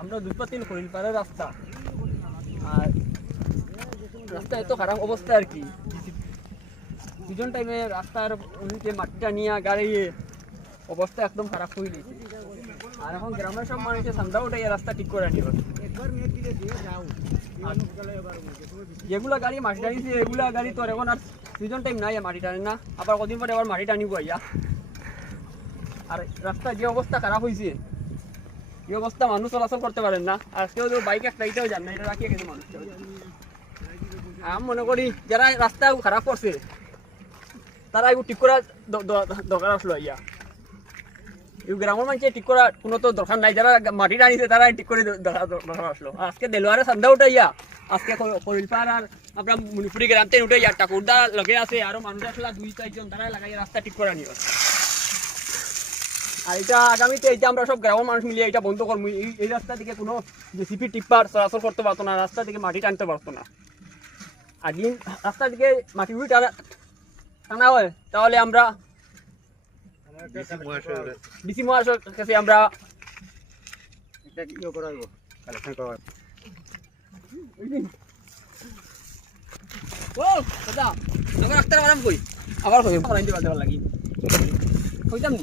আমরা দুপাতিল হরিলপাড়ার রাস্তা, আর রাস্তা এত খারাপ অবস্থা আর কি। দুজন টাইমে রাস্তার নিচে মাটিটা নিয়ে গাড়িয়ে অবস্থা একদম খারাপ হয়ে গেছে। আর এখন গ্রামের সব মানুষের ঠান্ডা উঠে রাস্তা ঠিক করে নিল। যেগুলা গাড়ি মাটি টানিছে এগুলা গাড়ি তো এখন আর দুজন টাইম নাই মাটি টানে না, আবার কদিন পরে আবার মাটি টানিব আইয়া। আর রাস্তা যে অবস্থা খারাপ হয়েছে, এই অবস্থা মানুষ চলাচল করতে পারেন না। আর কেউ বাইক একটা এটাও যান না, এটা রাখিয়ে গেছে মানুষ। আমি মনে করি যারা রাস্তা খারাপ করছে তারা এগুলো ঠিক করার দরকার আসলো আইয়া। এই গ্রামের মানুষের ঠিক করার কোনো তো দরকার নাই, যারা মাটি টানিছে তারা ঠিক করে দরকার আসলো। আজকে দেলোয়ারে সান্দা উঠাইয়া আজকে হরিলপাড় আর আমরা মণিপুরি গ্রাম থেকে উঠাইয়া ঠাকুরদা লগে আছে আরো মানুষ আসলে 2-4 জন তারা লাগাইয়া রাস্তা ঠিক করা নিও। আর এটা আগামীতে এইটা আমরা সব গ্রামের মানুষ মিলিয়ে এটা বন্ধ করবো। এই রাস্তা থেকে কোনো জেসিপি টিপ্পার চলাচল করতে পারতো না, রাস্তা থেকে মাটি টানতে পারতো না। আর দিন রাস্তা থেকে মাটি টানা হয় তাহলে আমরা ডিসি মহাশয়ের কাছে আমরা রাস্তার আরাম কই আবার লাগি হইতাম